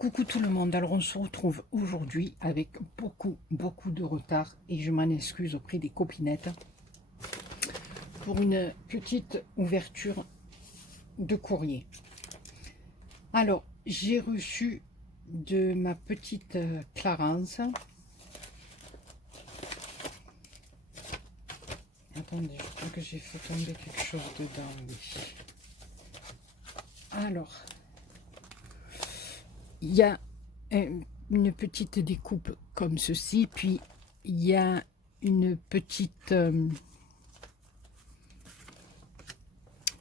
Coucou tout le monde, alors on se retrouve aujourd'hui avec beaucoup de retard et je m'en excuse auprès des copinettes pour une petite ouverture de courrier. Alors, j'ai reçu de ma petite Clarence. Attendez, je crois que j'ai fait tomber quelque chose dedans. Oui. Alors, il y a une petite découpe comme ceci, puis il y a une petite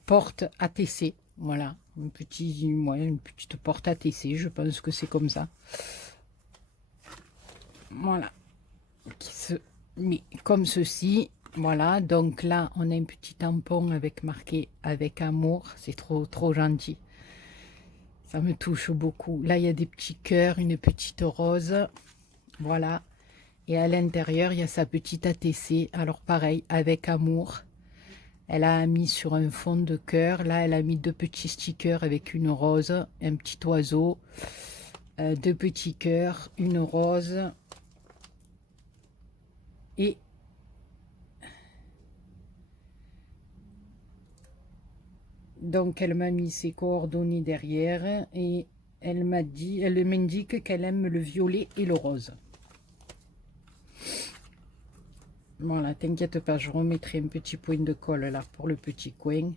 porte ATC, voilà, une petite porte ATC, je pense que c'est comme ça. Voilà, qui se met comme ceci. Voilà, donc là, on a un petit tampon avec marqué « Avec amour », c'est trop gentil. Ça me touche beaucoup. Là, il y a des petits cœurs, une petite rose. Voilà. Et à l'intérieur, il y a sa petite ATC. Alors pareil, avec amour. Elle a mis sur un fond de cœur. Là, elle a mis deux petits stickers avec une rose, un petit oiseau, deux petits cœurs, une rose. Et donc, elle m'a mis ses coordonnées derrière. Et elle m'indique qu'elle aime le violet et le rose. Voilà, t'inquiète pas, je remettrai un petit point de colle là pour le petit coin.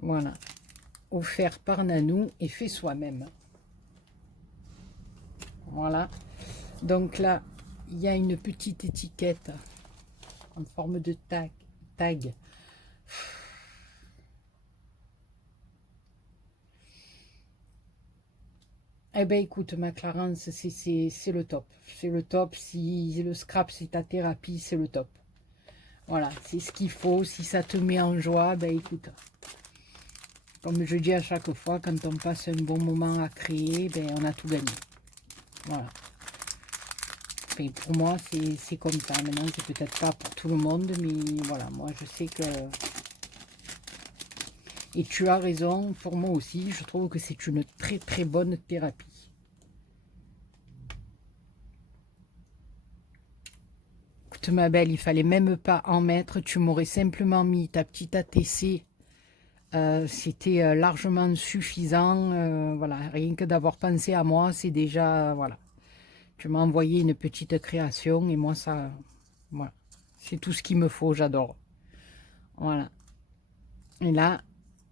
Voilà, offert par Nanou et fait soi-même. Voilà, donc là, il y a une petite étiquette en forme de tag. Eh ben écoute, ma Clarence, c'est le top. C'est le top. Si le scrap, c'est ta thérapie, c'est le top. Voilà, c'est ce qu'il faut. Si ça te met en joie, ben écoute. Comme je dis à chaque fois, quand on passe un bon moment à créer, ben on a tout gagné. Voilà. Et pour moi, c'est comme ça. Maintenant, c'est peut-être pas pour tout le monde, mais voilà, moi je sais que... Et tu as raison, pour moi aussi, je trouve que c'est une très bonne thérapie. Écoute ma belle, il fallait même pas en mettre, tu m'aurais simplement mis ta petite ATC, c'était largement suffisant, voilà, rien que d'avoir pensé à moi, c'est déjà, voilà. Tu m'as envoyé une petite création et moi ça, voilà, c'est tout ce qu'il me faut, j'adore. Voilà. Et là,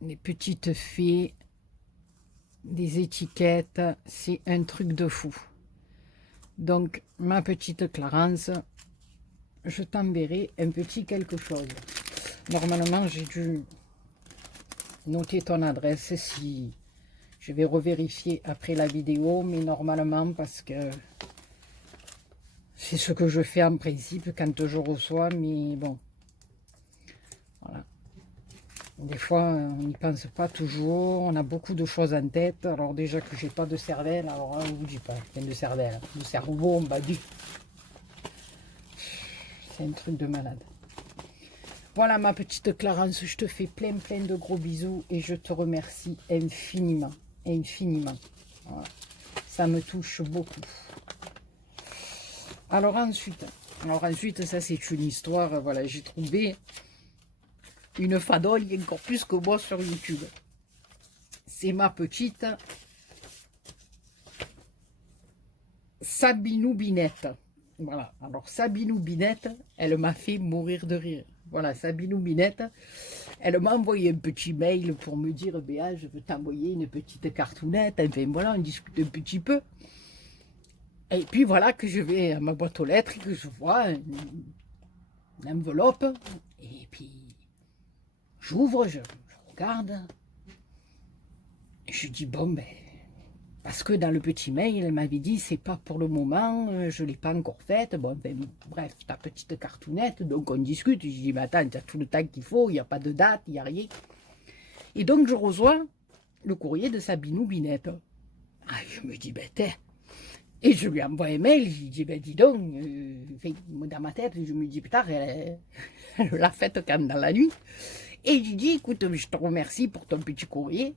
les petites fées, des étiquettes, c'est un truc de fou. Donc, ma petite Clarence, je t'enverrai un petit quelque chose. Normalement, j'ai dû noter ton adresse si je vais revérifier après la vidéo, mais normalement, parce que c'est ce que je fais en principe quand je reçois, mais bon, voilà. Des fois, on n'y pense pas toujours, on a beaucoup de choses en tête. Alors déjà que j'ai pas de cervelle, alors là, je vous dis pas, de cervelle, de cerveau, on m'a dit. C'est un truc de malade. Voilà ma petite Clarence, je te fais plein de gros bisous et je te remercie infiniment, infiniment. Voilà. Ça me touche beaucoup. Alors ensuite, ça c'est une histoire, voilà, j'ai trouvé une fadole encore plus que moi sur YouTube. C'est ma petite Sabinou Binette. Voilà, alors Sabinou Binette, elle m'a fait mourir de rire. Voilà, Sabinou Binette, elle m'a envoyé un petit mail pour me dire, Béa, je veux t'envoyer une petite cartoonette. Enfin voilà, on discute un petit peu. Et puis voilà que je vais à ma boîte aux lettres et que je vois une enveloppe. Et puis j'ouvre, je regarde. Et je dis, bon ben... Parce que dans le petit mail, elle m'avait dit, c'est pas pour le moment, je ne l'ai pas encore faite. Bon, ben, bref, ta petite cartoonette, donc on discute. Je dis, mais attends, tu as tout le temps qu'il faut, il n'y a pas de date, il n'y a rien. Et donc, je reçois le courrier de Sabinou Binette. Ah, je me dis, ben, t'es. Et je lui envoie un mail, je lui dis, ben, dis donc, dans ma tête, je me dis, putain, elle l'a faite quand dans la nuit. Et je lui dis, écoute, je te remercie pour ton petit courrier.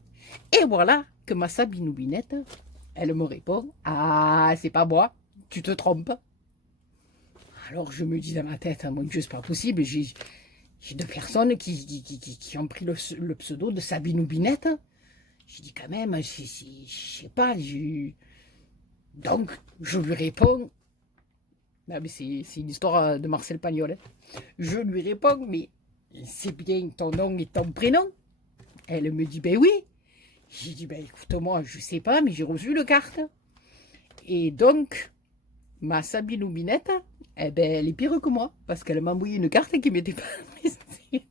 Et voilà que ma Sabinou Binette Elle me répond, ah, c'est pas moi, tu te trompes. Alors je me dis dans ma tête, mon Dieu, c'est pas possible, j'ai deux personnes qui ont pris le pseudo de Sabine ou Binette. J'ai dit quand même, je sais pas, donc je lui réponds, ah, mais c'est une histoire de Marcel Pagnol, hein. Je lui réponds, mais c'est bien ton nom et ton prénom. Elle me dit, ben oui. J'ai dit, ben écoute-moi, je sais pas, mais j'ai reçu le carte. Et donc, ma Sabine ou Binette, eh ben, elle est pire que moi, parce qu'elle m'a envoyé une carte qui m'était pas adressée.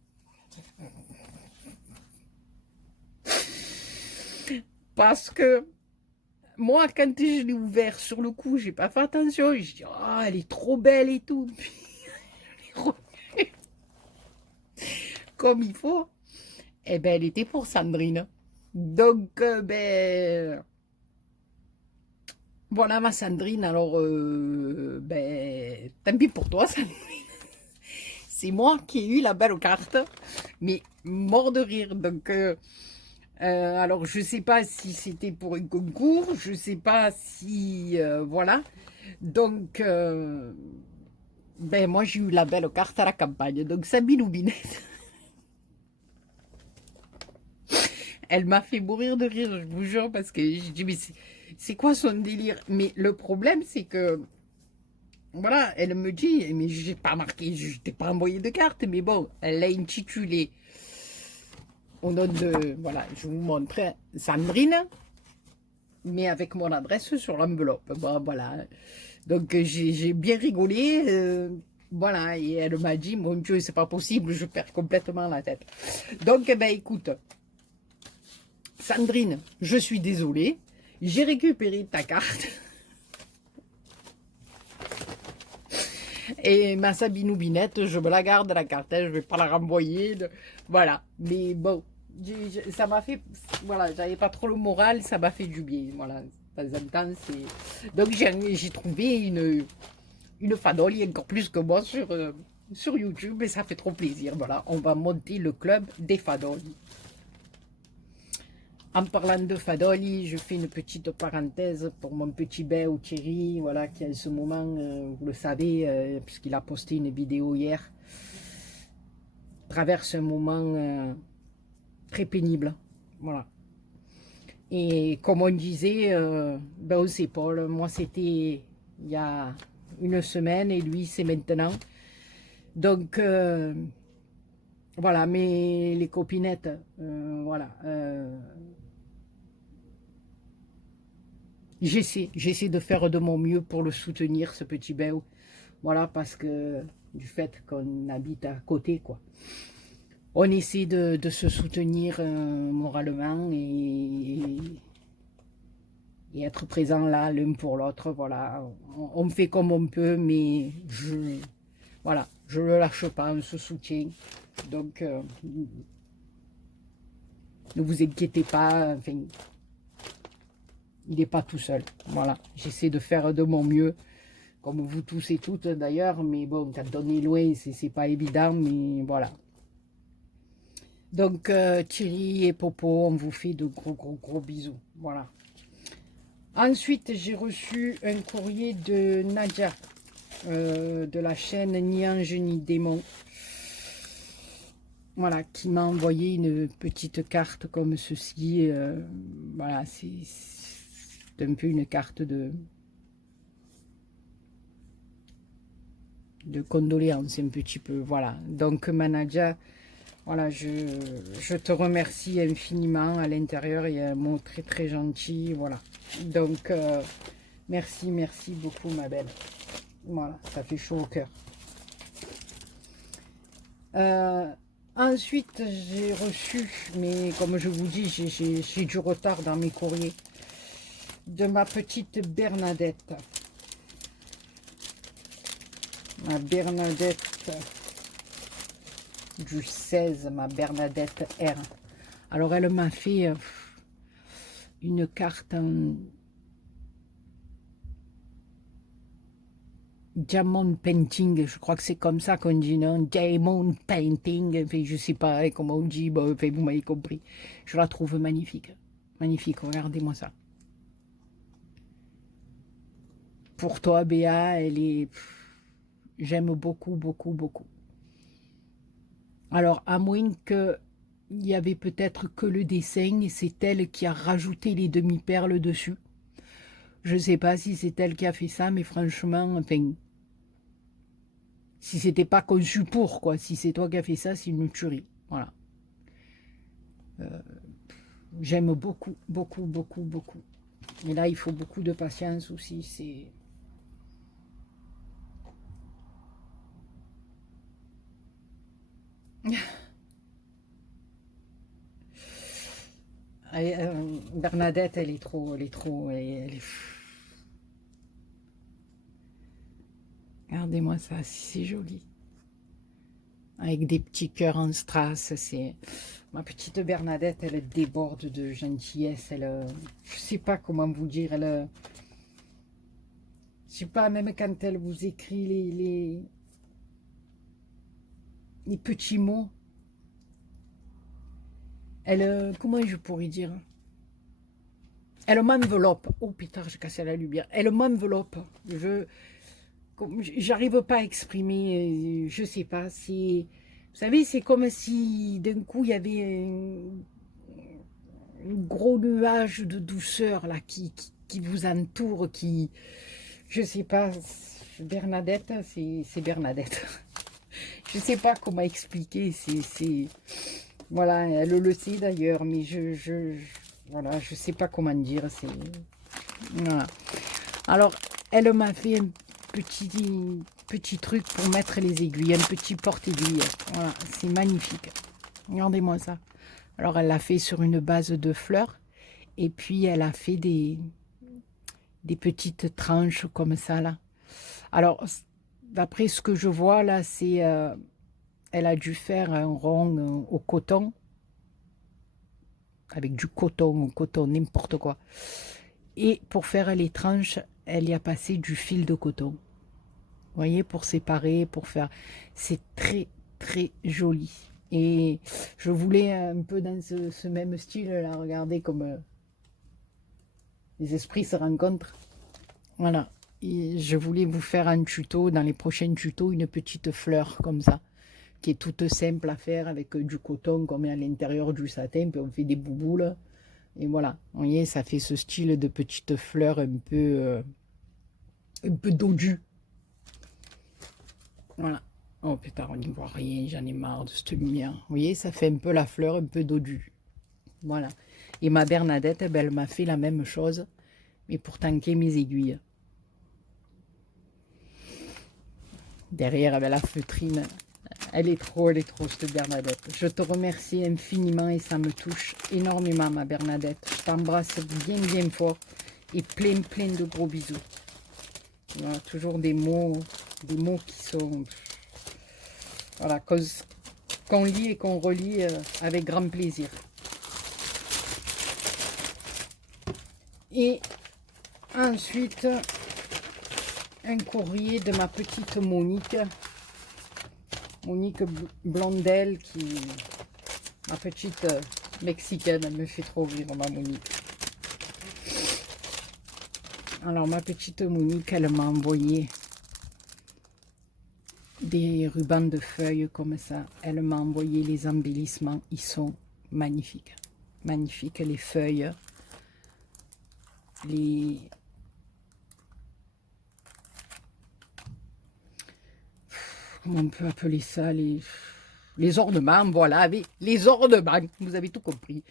Parce que moi, quand je l'ai ouvert sur le coup, j'ai pas fait attention. Je dis, oh, elle est trop belle et tout. Puis, je l'ai reçue comme il faut. Eh ben, elle était pour Sandrine. Donc, ben, voilà ma Sandrine. Alors, ben, tant pis pour toi, Sandrine. C'est moi qui ai eu la belle carte, mais mort de rire. Donc, alors je sais pas si c'était pour un concours, je sais pas si, voilà. Donc, ben moi j'ai eu la belle carte à la campagne. Donc Sabine Loubinette, elle m'a fait mourir de rire, je vous jure, parce que j'ai dit mais c'est quoi son délire? Mais le problème c'est que voilà, elle me dit, mais j'ai pas marqué, je t'ai pas envoyé de carte, mais bon, elle l'a intitulé au nom de, voilà, je vous montre, hein, Sandrine, mais avec mon adresse sur l'enveloppe. Bon, voilà, donc j'ai bien rigolé, voilà, et elle m'a dit, mon Dieu, c'est pas possible, je perds complètement la tête. Donc, eh ben, écoute, Sandrine, je suis désolée, j'ai récupéré ta carte. Et ma Sabine ou Binette, je me la garde la carte, hein, je vais pas la renvoyer. Voilà, mais bon, ça m'a fait, voilà, j'avais pas trop le moral, ça m'a fait du bien. Voilà, de temps en temps, c'est. Donc j'ai trouvé une fadoli encore plus que moi sur YouTube et ça fait trop plaisir. Voilà, on va monter le club des fadolis. En parlant de Fadoli, je fais une petite parenthèse pour mon petit Béo Thierry, voilà, qui en ce moment, vous le savez, puisqu'il a posté une vidéo hier, traverse un moment très pénible. Voilà. Et comme on disait, ben aux épaules, moi c'était il y a une semaine et lui c'est maintenant. Donc, voilà, mais les copinettes, voilà. J'essaie de faire de mon mieux pour le soutenir, ce petit Béo. Voilà, parce que du fait qu'on habite à côté, quoi. On essaie de se soutenir moralement et être présent là, l'un pour l'autre. Voilà, on fait comme on peut, mais voilà, je ne le lâche pas, on se soutient. Donc, ne vous inquiétez pas, enfin, il n'est pas tout seul. Voilà, j'essaie de faire de mon mieux, comme vous tous et toutes d'ailleurs, mais bon, quand on est loin, c'est pas évident, mais voilà. Donc, Thierry et Popo, on vous fait de gros bisous. Voilà. Ensuite, j'ai reçu un courrier de Nadia, de la chaîne Ni Ange ni Démon. Voilà, qui m'a envoyé une petite carte comme ceci. Voilà, c'est un peu une carte de condoléances, un petit peu. Voilà, donc Nadia, voilà, je te remercie infiniment. À l'intérieur, il y a un mot très gentil. Voilà, donc merci beaucoup ma belle. Voilà, ça fait chaud au cœur. Ensuite, j'ai reçu, mais comme je vous dis, j'ai du retard dans mes courriers, de ma petite Bernadette. Ma Bernadette du 16, ma Bernadette R. Alors, elle m'a fait une carte en diamond painting, je crois que c'est comme ça qu'on dit, non? Diamond painting, enfin, je sais pas comment on dit, bon, enfin, vous m'avez compris. Je la trouve magnifique. Magnifique, regardez-moi ça. pour toi, Béa, elle est... J'aime beaucoup, beaucoup, beaucoup. Alors, à moins que il y avait peut-être que le dessin et c'est elle qui a rajouté les demi-perles dessus. Je ne sais pas si c'est elle qui a fait ça, mais franchement, enfin, si c'était pas conçu pour, quoi, si c'est toi qui as fait ça, c'est une tuerie. Voilà. J'aime beaucoup, beaucoup, beaucoup, beaucoup. Et là, il faut beaucoup de patience aussi, c'est... Bernadette, elle est trop, regardez-moi ça, c'est joli. Avec des petits cœurs en strass, c'est... Ma petite Bernadette, elle déborde de gentillesse, elle... Je sais pas comment vous dire, elle... Je sais pas, même quand elle vous écrit les petits mots, elle... Comment je pourrais dire? Elle m'enveloppe. Oh putain, j'ai cassé la lumière. Elle m'enveloppe. J'arrive pas à exprimer, je sais pas, c'est... Vous savez, c'est comme si d'un coup il y avait un gros nuage de douceur là qui vous entoure, qui... Je sais pas, Bernadette, c'est Bernadette. Je sais pas comment expliquer, c'est... Voilà, elle le sait d'ailleurs, mais voilà, je sais pas comment dire, c'est... Voilà. Alors, elle m'a fait un petit truc pour mettre les aiguilles, un petit porte-aiguille. Voilà, c'est magnifique. Regardez-moi ça. Alors, elle l'a fait sur une base de fleurs. Et puis, elle a fait des petites tranches comme ça, là. Alors, d'après ce que je vois, là, c'est... elle a dû faire un rond au coton. Avec du coton, au coton, n'importe quoi. Et pour faire les tranches, elle y a passé du fil de coton. Vous voyez, pour séparer, pour faire... C'est très, très joli. Et je voulais un peu dans ce même style-là, regardez comme les esprits se rencontrent. Voilà. Et je voulais vous faire un tuto, dans les prochains tutos, une petite fleur comme ça, qui est toute simple à faire avec du coton qu'on met à l'intérieur du satin, puis on fait des bouboules. Et voilà, vous voyez, ça fait ce style de petite fleur un peu dodue. Voilà. Oh putain, on n'y voit rien, j'en ai marre de cette lumière. Vous voyez, ça fait un peu la fleur, un peu dodue. Voilà. Et ma Bernadette, ben, elle m'a fait la même chose, mais pour tanker mes aiguilles. Derrière, avec la feutrine. Elle est trop, cette Bernadette. Je te remercie infiniment et ça me touche énormément, ma Bernadette. Je t'embrasse bien, bien fort et plein, plein de gros bisous. Voilà, toujours des mots qui sont... Voilà, qu'on lit et qu'on relit avec grand plaisir. Et ensuite, un courrier de ma petite Monique. Monique Blondel, ma petite mexicaine, elle me fait trop rire, ma Monique. Alors, ma petite Monique, elle m'a envoyé des rubans de feuilles comme ça. Elle m'a envoyé les embellissements. Ils sont magnifiques. Magnifiques, les feuilles. Comment on peut appeler ça, les ornements, voilà, les ornements, vous avez tout compris.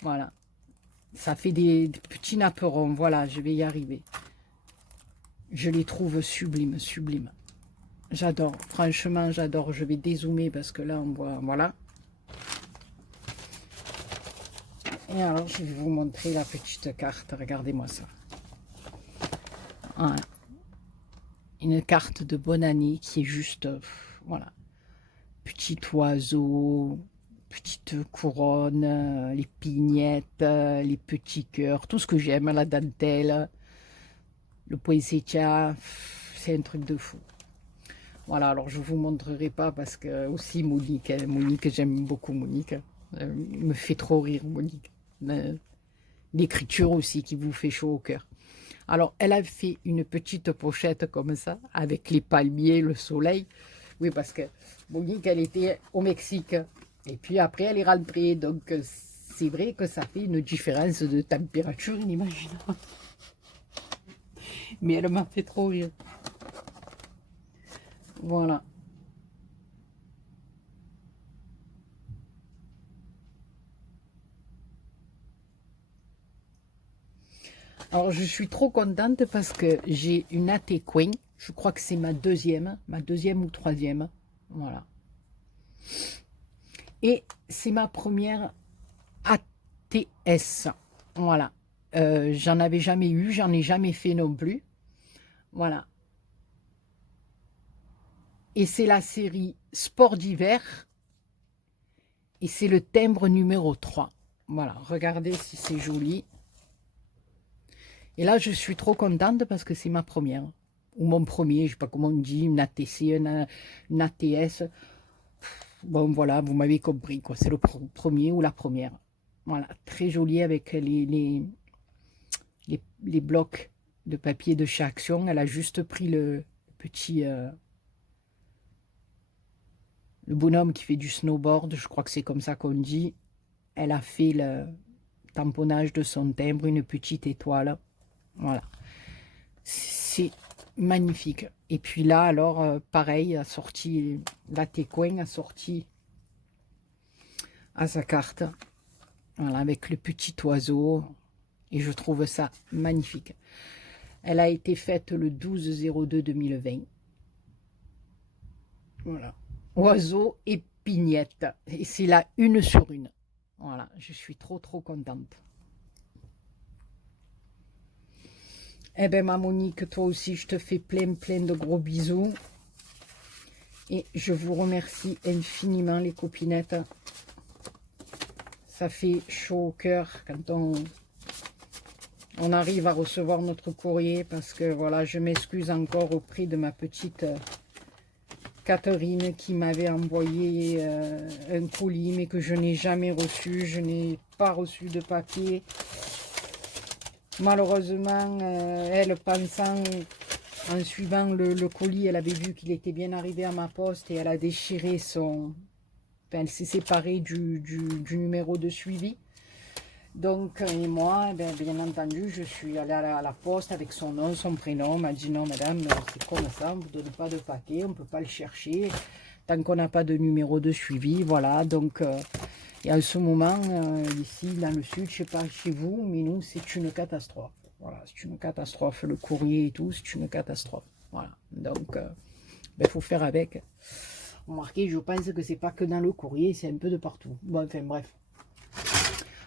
Voilà. Ça fait des petits napperons, voilà, je vais y arriver. Je les trouve sublimes, sublimes. J'adore, franchement, j'adore. Je vais dézoomer parce que là, on voit, voilà. Et alors, je vais vous montrer la petite carte. Regardez-moi ça. Voilà. Une carte de bonne année qui est juste, voilà. Petit oiseau, petite couronne, les pignettes, les petits cœurs, tout ce que j'aime, la dentelle, le poinsettia, c'est un truc de fou. Voilà, alors je vous montrerai pas parce que aussi Monique, j'aime beaucoup Monique, me fait trop rire Monique. L'écriture aussi qui vous fait chaud au cœur. Alors, elle a fait une petite pochette comme ça, avec les palmiers, le soleil. Oui, parce que Monique, elle était au Mexique. Et puis après, elle est rentrée. Donc, c'est vrai que ça fait une différence de température inimaginable. Mais elle m'a fait trop rire. Voilà. Alors, je suis trop contente parce que j'ai une AT-Queen. Je crois que c'est ma deuxième ou troisième. Voilà. Et c'est ma première ATS. Voilà. J'en avais jamais eu, j'en ai jamais fait non plus. Voilà. Et c'est la série Sport d'hiver. Et c'est le timbre numéro 3. Voilà, regardez si c'est joli. Et là, je suis trop contente parce que c'est ma première. Ou mon premier, je ne sais pas comment on dit, une ATC, une ATS. Bon, voilà, vous m'avez compris, quoi. C'est le premier ou la première. Voilà, très joli avec les blocs de papier de chez Action. Elle a juste pris le petit... le bonhomme qui fait du snowboard, je crois que c'est comme ça qu'on dit. Elle a fait le tamponnage de son timbre, une petite étoile. Voilà. C'est magnifique. Et puis là, alors, pareil, a sorti, la Tecoin a sorti à sa carte. Voilà, avec le petit oiseau. Et je trouve ça magnifique. Elle a été faite le 12/02/2020. Voilà. Oiseau et pignette. Et c'est la une sur une. Voilà, je suis trop contente. Eh bien, ma Monique, toi aussi, je te fais plein de gros bisous. Et je vous remercie infiniment, les copinettes. Ça fait chaud au cœur quand on arrive à recevoir notre courrier. Parce que, voilà, je m'excuse encore auprès de ma petite Catherine qui m'avait envoyé un colis, mais que je n'ai jamais reçu. Je n'ai pas reçu de papier. Malheureusement, elle pensant, en suivant le colis, elle avait vu qu'il était bien arrivé à ma poste et elle a déchiré son... Enfin, elle s'est séparée du numéro de suivi. Donc, et moi, bien entendu, je suis allée à la poste avec son nom, son prénom. Elle m'a dit non, madame, c'est comme ça, on ne vous donne pas de paquet, on ne peut pas le chercher tant qu'on n'a pas de numéro de suivi. Voilà, donc... et en ce moment, ici, dans le sud, je ne sais pas chez vous, mais nous, c'est une catastrophe. Voilà, c'est une catastrophe. Le courrier et tout, c'est une catastrophe. Voilà, donc, faut faire avec. Remarquez, je pense que c'est pas que dans le courrier, c'est un peu de partout. Bon, enfin, bref.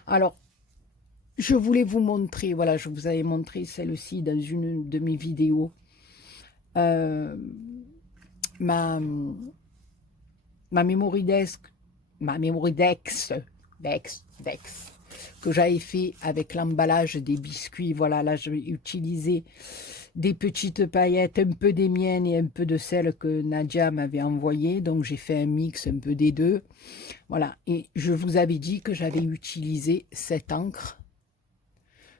Alors, je voulais vous montrer, voilà, je vous avais montré celle-ci dans une de mes vidéos. Ma memory desk, Dex, que j'avais fait avec l'emballage des biscuits. Voilà, là, je vais utiliser des petites paillettes, un peu des miennes et un peu de celles que Nadia m'avait envoyées. Donc, j'ai fait un mix un peu des deux. Voilà, et je vous avais dit que j'avais utilisé cette encre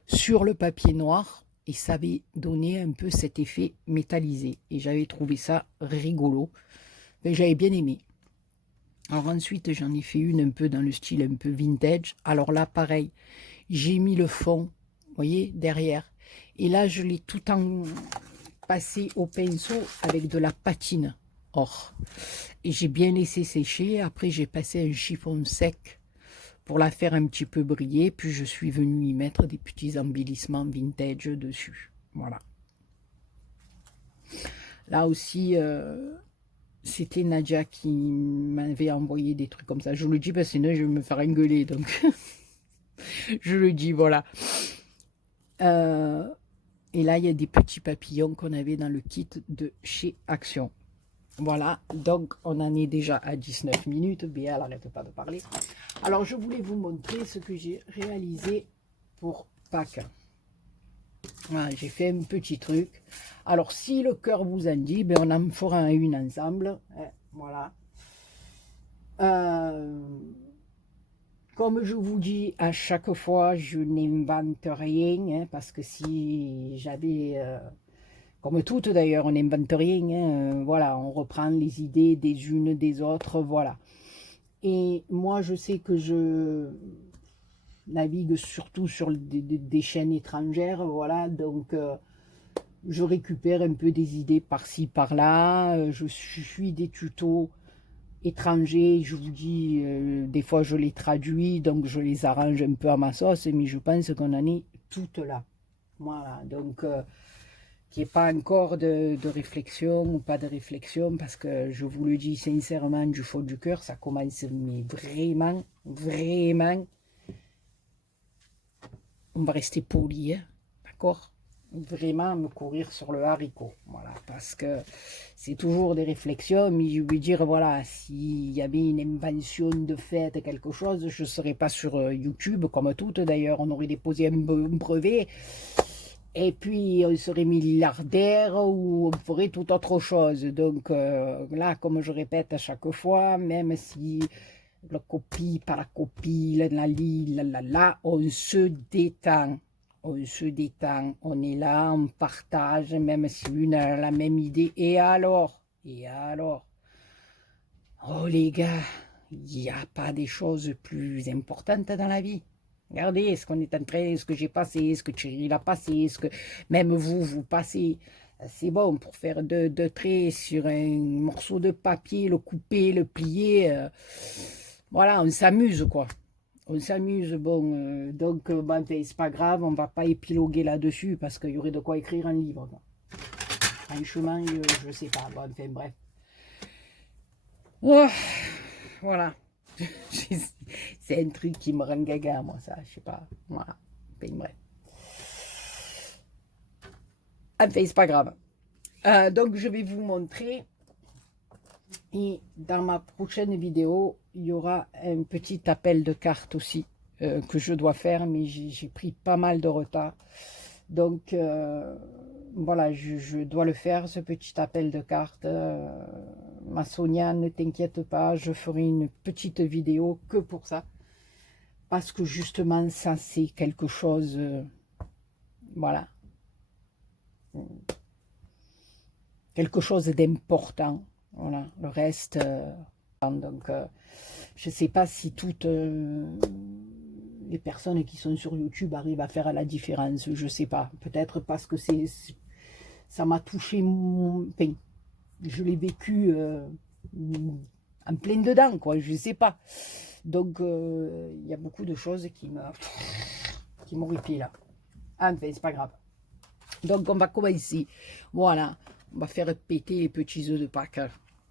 sur le papier noir et ça avait donné un peu cet effet métallisé. Et j'avais trouvé ça rigolo. J'avais bien aimé. Alors ensuite, j'en ai fait une un peu dans le style un peu vintage. Alors là, pareil, j'ai mis le fond, vous voyez, derrière. Et là, je l'ai tout en passé au pinceau avec de la patine or. Et j'ai bien laissé sécher. Après, j'ai passé un chiffon sec pour la faire un petit peu briller. Puis, je suis venue y mettre des petits embellissements vintage dessus. Voilà. Là aussi... c'était Nadia qui m'avait envoyé des trucs comme ça. Je le dis parce que sinon je vais me faire engueuler. Donc, je le dis, voilà. Et là, il y a des petits papillons qu'on avait dans le kit de chez Action. Voilà, donc on en est déjà à 19 minutes. Béa, elle n'arrête pas de parler. Alors, je voulais vous montrer ce que j'ai réalisé pour Pâques. Voilà, j'ai fait un petit truc. Alors, si le cœur vous en dit, on en fera une ensemble. Voilà. Comme je vous dis à chaque fois, je n'invente rien, hein, parce que si j'avais, comme toutes d'ailleurs, on n'invente rien, hein, voilà, on reprend les idées des unes des autres, voilà. Et moi, je sais que je navigue surtout sur des chaînes étrangères, voilà, donc je récupère un peu des idées par-ci, par-là, je suis des tutos étrangers, je vous dis, des fois je les traduis, donc je les arrange un peu à ma sauce, mais je pense qu'on en est toutes là. Voilà, donc qu'il n'y ait pas encore de réflexion ou pas de réflexion, parce que je vous le dis sincèrement, du fond du cœur, ça commence, mais vraiment, vraiment, on va rester poli, hein, d'accord? Vraiment me courir sur le haricot, voilà, parce que c'est toujours des réflexions, mais je veux dire, voilà, s'il y avait une invention de fait, quelque chose, je ne serais pas sur YouTube, comme toutes d'ailleurs, on aurait déposé un brevet, et puis on serait milliardaire, ou on ferait tout autre chose, donc là, comme je répète à chaque fois, même si la copie, par la copie, on se détend. On se détend, on est là, on partage, même si une a la même idée. Et alors? Et alors? Oh les gars, il n'y a pas des choses plus importantes dans la vie. Regardez ce qu'on est en train, ce que j'ai passé, ce que Thierry a passé, ce que même vous passez. C'est bon pour faire deux traits sur un morceau de papier, le couper, le plier. Voilà, on s'amuse quoi. On s'amuse, bon, donc bon, c'est pas grave, on va pas épiloguer là-dessus parce qu'il y aurait de quoi écrire un livre. Quoi. Franchement, je sais pas, bon, enfin bref. Oh, voilà. C'est un truc qui me rend gaga, moi, ça, je sais pas. Voilà, enfin bref. Enfin, c'est pas grave. Donc, je vais vous montrer. Et dans ma prochaine vidéo, il y aura un petit appel de cartes aussi que je dois faire, mais j'ai pris pas mal de retard. Donc, voilà, je dois le faire, ce petit appel de cartes. Ma Sonia, ne t'inquiète pas, je ferai une petite vidéo que pour ça. Parce que justement, ça, c'est quelque chose, voilà, quelque chose d'important. Voilà, le reste, donc, je ne sais pas si toutes les personnes qui sont sur YouTube arrivent à faire la différence. Je ne sais pas. Peut-être parce que ça m'a touché. Enfin, je l'ai vécu en plein dedans, quoi. Je ne sais pas. Donc, il y a beaucoup de choses qui m'horripilent là. Enfin, c'est pas grave. Donc, on va commencer. Voilà. On va faire péter les petits œufs de Pâques.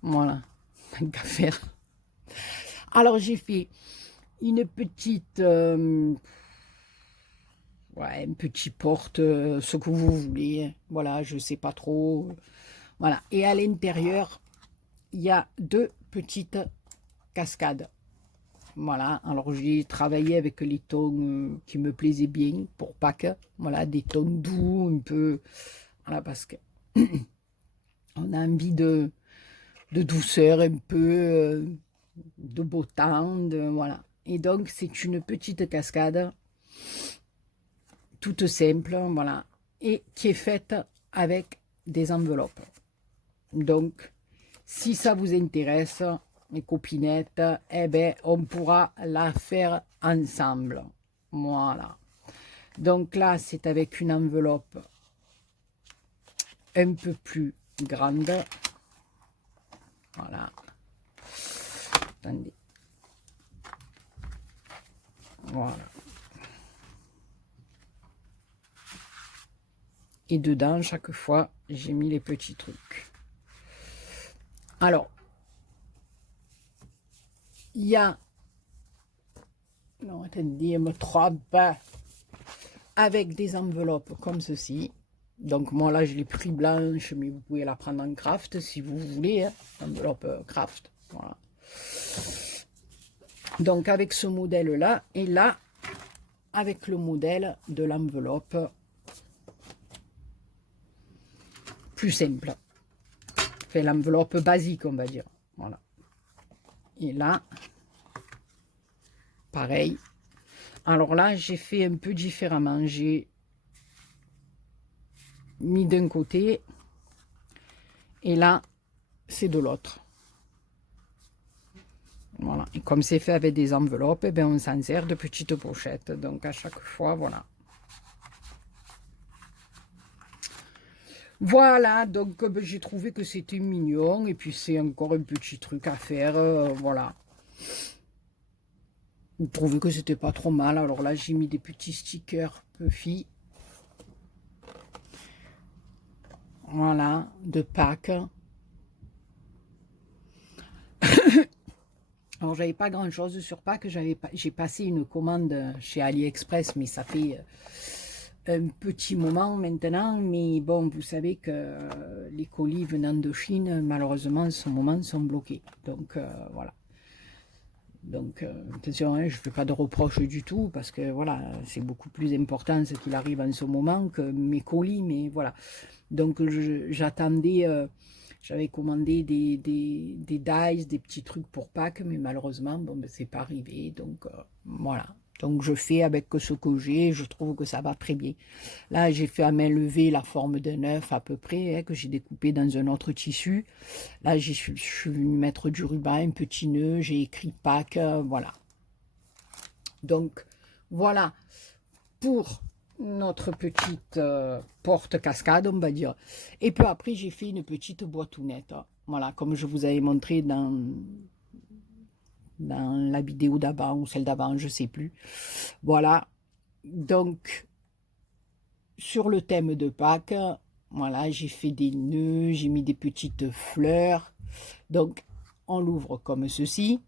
Voilà. Tant qu'à faire. Alors, j'ai fait une petite, ouais, un petit porte, ce que vous voulez. Voilà, je sais pas trop. Voilà. Et à l'intérieur, il y a deux petites cascades. Voilà. Alors, j'ai travaillé avec les tons qui me plaisaient bien pour Pâques. Voilà, des tons doux, un peu. Voilà, parce que on a envie de douceur, un peu de beau temps, voilà. Et donc, c'est une petite cascade, toute simple, voilà, et qui est faite avec des enveloppes. Donc, si ça vous intéresse, mes copinettes, eh ben, on pourra la faire ensemble. Voilà. Donc là, c'est avec une enveloppe un peu plus grande. Voilà. Attendez. Voilà. Et dedans, chaque fois, j'ai mis les petits trucs. Alors, il y a... Non, attendez, je me trompe pas. Avec des enveloppes comme ceci. Donc, moi, là, je l'ai pris blanche, mais vous pouvez la prendre en craft si vous voulez. Hein, enveloppe craft. Voilà. Donc, avec ce modèle-là, et là, avec le modèle de l'enveloppe plus simple. Enfin, l'enveloppe basique, on va dire. Voilà. Et là, pareil. Alors là, j'ai fait un peu différemment. J'ai mis d'un côté et là, c'est de l'autre. Voilà. Et comme c'est fait avec des enveloppes, eh bien, on s'en sert de petites pochettes. Donc à chaque fois, voilà. Voilà, donc j'ai trouvé que c'était mignon. Et puis c'est encore un petit truc à faire. Voilà. J'ai trouvé que c'était pas trop mal. Alors là, j'ai mis des petits stickers Puffy. Voilà, de Pâques. Alors, j'avais pas grand chose sur Pâques. J'ai passé une commande chez AliExpress, mais ça fait un petit moment maintenant. Mais bon, vous savez que les colis venant de Chine, malheureusement, en ce moment, sont bloqués. Donc, voilà. Donc, attention, hein, je ne fais pas de reproches du tout, parce que voilà, c'est beaucoup plus important ce qu'il arrive en ce moment que mes colis, mais voilà. Donc, j'attendais, j'avais commandé des dice, des petits trucs pour Pâques, mais malheureusement, bon, ben, c'est pas arrivé, donc voilà. Donc, je fais avec ce que j'ai, je trouve que ça va très bien. Là, j'ai fait à main levée la forme d'un œuf à peu près, hein, que j'ai découpé dans un autre tissu. Là, je suis venue mettre du ruban, un petit nœud, j'ai écrit Pâques, voilà. Donc, voilà pour notre petite porte-cascade, on va dire. Et puis après, j'ai fait une petite boîtounette. Voilà, comme je vous avais montré dans la vidéo d'avant ou celle d'avant, je ne sais plus. Voilà, donc, sur le thème de Pâques, voilà, j'ai fait des nœuds, j'ai mis des petites fleurs. Donc, on l'ouvre comme ceci.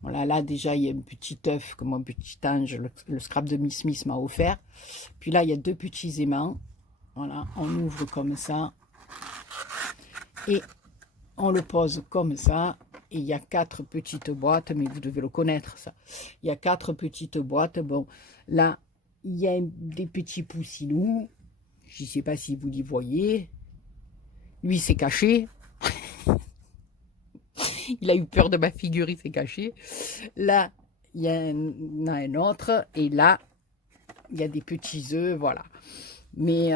Voilà, là déjà, il y a un petit œuf que mon petit ange, le scrap de Miss Smith m'a offert. Puis là, il y a deux petits aimants. Voilà, on ouvre comme ça. Et on le pose comme ça. Et il y a 4 petites boîtes, mais vous devez le connaître, ça. Il y a 4 petites boîtes. Bon, là, il y a des petits poussinous. Je ne sais pas si vous les voyez. Lui, c'est caché. Il a eu peur de ma figure, il s'est caché. Là, il y en a un autre. Et là, il y a des petits œufs, voilà. Mais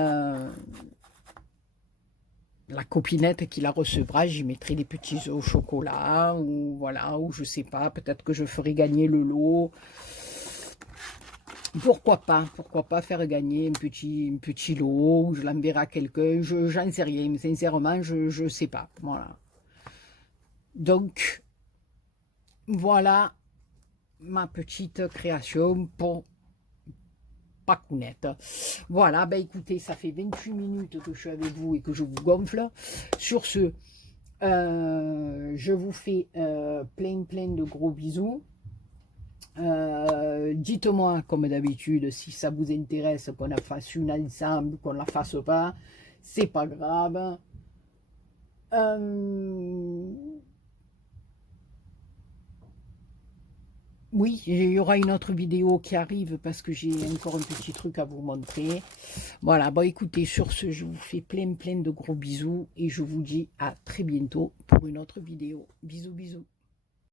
la copinette qui la recevra, j'y mettrai des petits œufs au chocolat. Ou voilà, ou je sais pas, peut-être que je ferai gagner le lot. Pourquoi pas faire gagner un petit lot, ou je l'enverrai à quelqu'un, j'en sais rien, mais sincèrement, je sais pas, voilà. Donc, voilà ma petite création pour Pacounette. Voilà, ben écoutez, ça fait 28 minutes que je suis avec vous et que je vous gonfle. Sur ce, je vous fais plein de gros bisous. Dites-moi, comme d'habitude, si ça vous intéresse qu'on la fasse une ensemble, qu'on la fasse pas, c'est pas grave. Oui, il y aura une autre vidéo qui arrive parce que j'ai encore un petit truc à vous montrer. Voilà, bon écoutez, sur ce, je vous fais plein de gros bisous et je vous dis à très bientôt pour une autre vidéo. Bisous, bisous.